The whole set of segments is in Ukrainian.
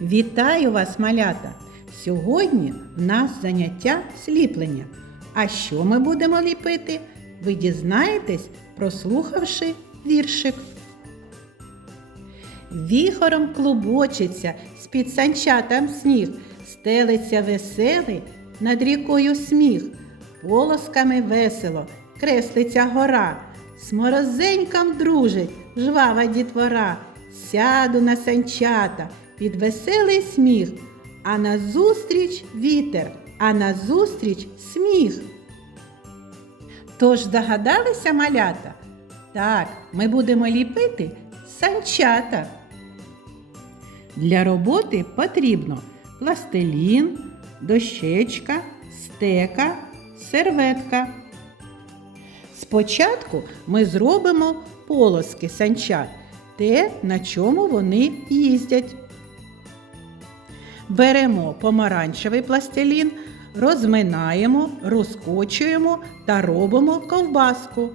Вітаю вас, малята! Сьогодні в нас заняття сліплення. А що ми будемо ліпити? Ви дізнаєтесь, прослухавши віршик. Віхором клубочиться, з-під санчатам сніг, стелиться веселий, над рікою сміх, полосками весело, креслиться гора, з морозеньком дружить жвава дітвора. Сяду на санчата під веселий сміх, а назустріч вітер, а назустріч сміх. Тож догадалися малята? Так, ми будемо ліпити санчата. Для роботи потрібно пластилін, дощечка, стека, серветка. Спочатку ми зробимо полоски санчат, те, на чому вони їздять. Беремо помаранчевий пластилін, розминаємо, розкочуємо та робимо ковбаску.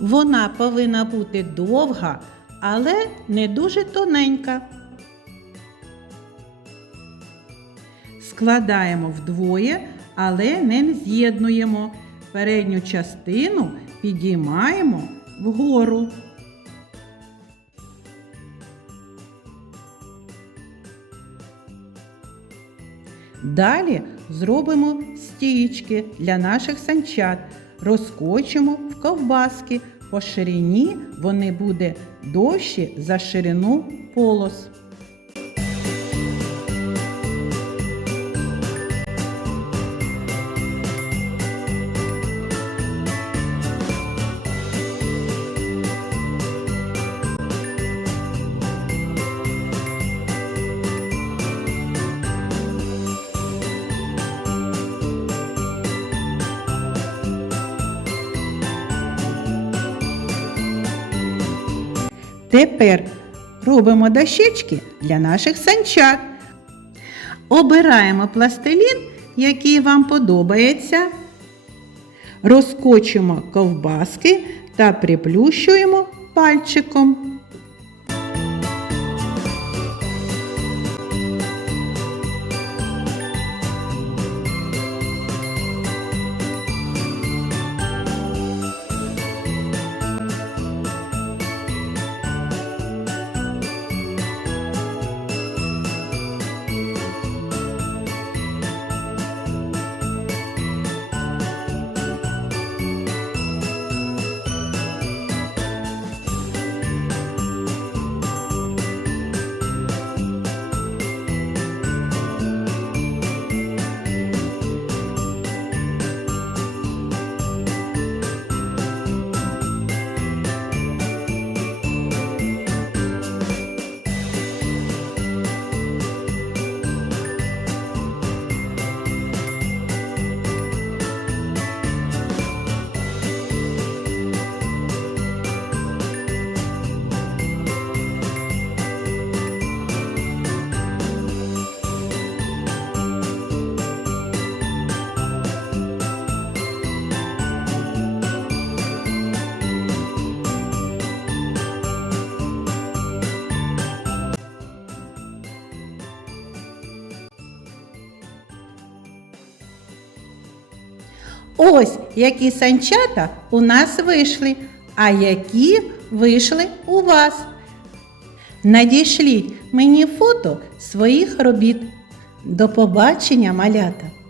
Вона повинна бути довга, але не дуже тоненька. Складаємо вдвоє, але не з'єднуємо. Передню частину підіймаємо вгору. Далі зробимо стієчки для наших санчат, розкочимо в ковбаски. По ширині вони буде довші за ширину полос. Тепер робимо дощечки для наших санчат. Обираємо пластилін, який вам подобається. Розкочимо ковбаски та приплющуємо пальчиком. Ось які санчата у нас вийшли, а які вийшли у вас. Надішліть мені фото своїх робіт. До побачення, малята!